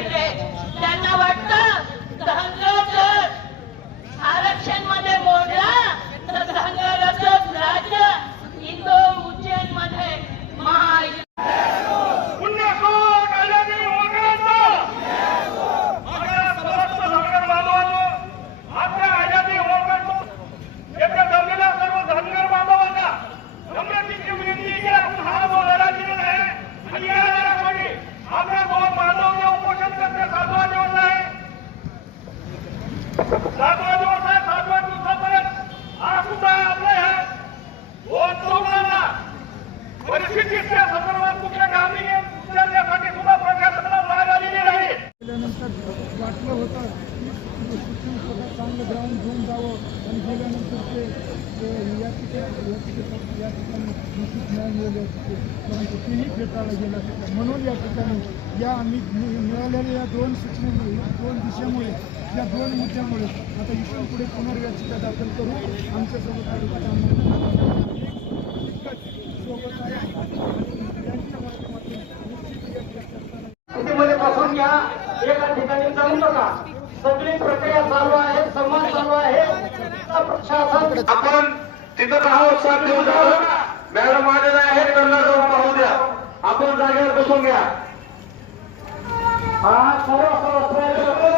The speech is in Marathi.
promoted. संदर्भात कुठल्या सुद्धा प्रशासनाला आलेली नाही गेल्यानंतर वाटलं होतं चांगलं ग्राउंड घेऊन जावं आणि गेल्यानंतर ते या ठिकाणी या ठिकाणी निश्चित न्याय परंतु तेही फेटाळलं गेलं म्हणून या ठिकाणी या आम्ही मिळालेल्या या दोन सूचनेमुळे या दोन दिशेमुळे या दोन मुद्द्यामुळे आता इथून पुढे पुनर्याचिका दाखल करू आमच्यासोबत काही सोबत आहे आणि यांच्या माध्यमातून निश्चित या चर्चा बसून घ्या एका ठिकाणी जाऊ नका सगळी प्रक्रिया चालू आहे संवाद चालू आहे. प्रशासन आपण तिथं राहू साथ देऊ मॅडम आलेला आहे त्यांना जाऊन पाहू द्या. आपण जागेवर बसून घ्या. हा सर्व सर्व